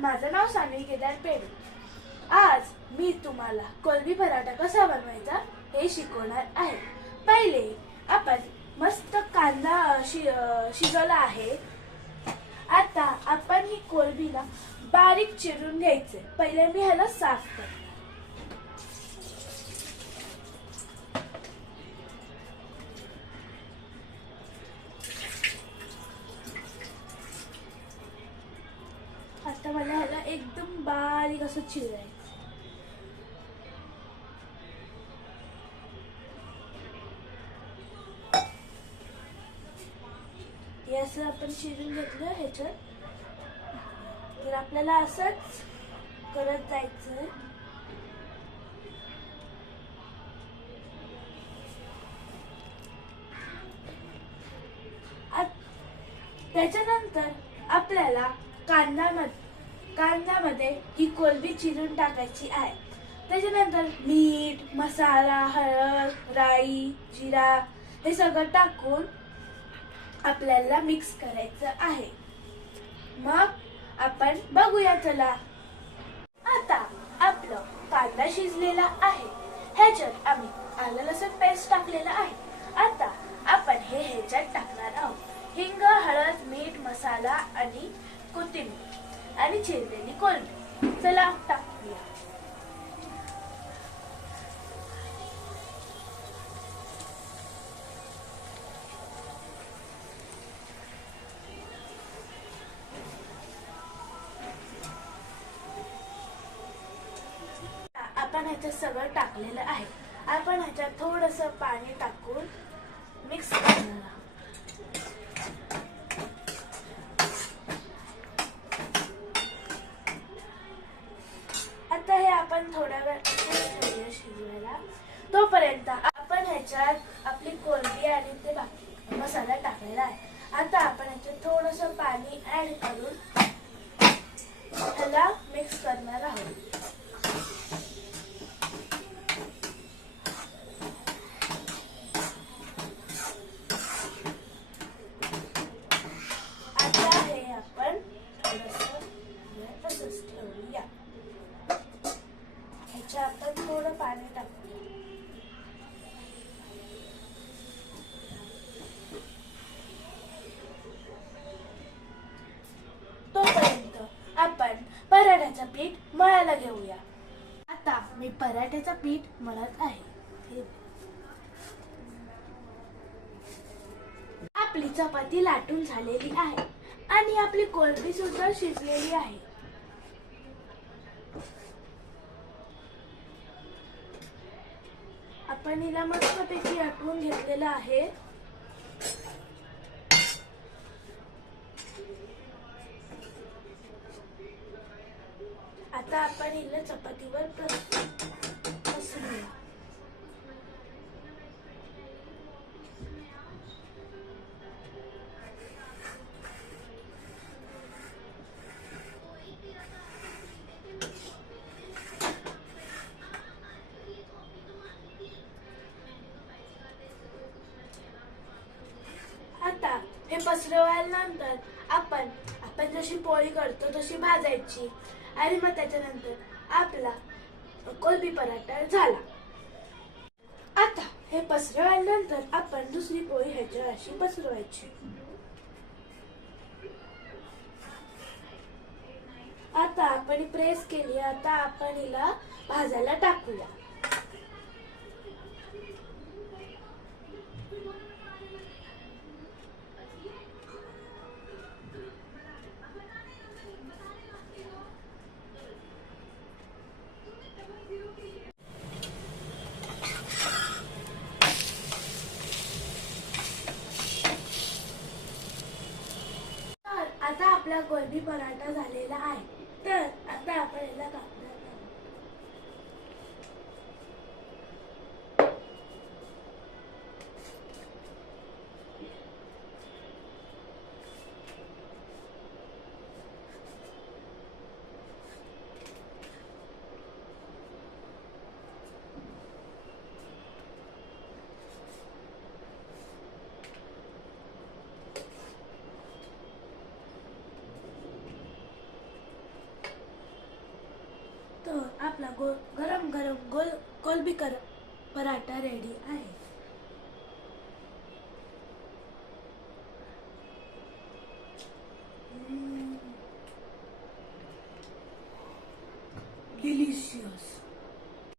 माझं नाव सानवी केदार पेडे. आज मी तुम्हाला कोलंबी पराठा कसा बनवायचा हे शिकवणार आहे. पहिले आपण मस्त कांदा शिजवला आहे. आता आपण ही कोलंबीला बारीक चिरून घ्यायचे. पहिले मी ह्याला साफ करते. आता मला ह्याला एकदम बारीक असं चिरायचं. हे असं आपण चिरून घेतलं ह्याच्यात. तर आपल्याला असंच करत जायचंय. त्याच्यानंतर आपल्याला कांद्यामध्ये ही कोलंबी चिरून टाकायची आहे. त्याच्यानंतर मीठ, मसाला, हळद, राई, जिरा हे सगळं टाकून आपल्याला मिक्स करायचं आहे. मग आपण बघूया चला. आता आपलं कांदा शिजलेला आहे. ह्याच्यात आम्ही आलं लसूण पेस्ट टाकलेला आहे. आता आपण हे ह्याच्यात टाकणार आहोत. हिंग, हळद, मीठ, मसाला आणि कोथिंबीर आणि चिरलेली कोलंबी. चला टाकूया. आपण ह्याच्यात सगळं टाकलेलं आहे. आपण ह्याच्यात थोडंसं पाणी टाकून मिक्स करणार आहोत. आता हे आपण थोडा वेळ शिजवायला. तोपर्यंत आपण ह्याच्यात आपली कोलंबी आणि ते मसाला टाकलेला आहे. आता आपण ह्याच्यात थोडंसं पाणी ऍड करून ह्याला मिक्स करणार आहोत. आता हे आपण थोडंसं तसंच ठेवूया. ह्याच्यात आपण थोडं पाणी टाकूया. तोपर्यंत आपण पराठ्याचं पीठ मळायला घेऊया. आता मी पराठ्याचं पीठ मळत आहे. आपली चपाती लाटून झालेली आहे आणि आपली कोलंबी सुद्धा शिजलेली आहे. आपण हिला मस्तपैकी आटवून घेतलेलं आहे. आता आपण हिला चपातीवर पसरूया. आता हे पसरवल्यानंतर आपण जशी पोळी करतो तशी भाजायची आणि मग त्याच्यानंतर आपला कोलंबी पराठा झाला. आता हे पसरवल्यानंतर आपण दुसरी पोळी ह्याच्यावर अशी पसरवायची. आता आपण प्रेस केली. आता आपण हिला भाजायला टाकूया. आता आपला कोलंबी पराठा झालेला आहे. तर आता आपण याला कापणार आहोत. गरम गरम कोलबी पराठा रेडी आहे. डिलिशियस.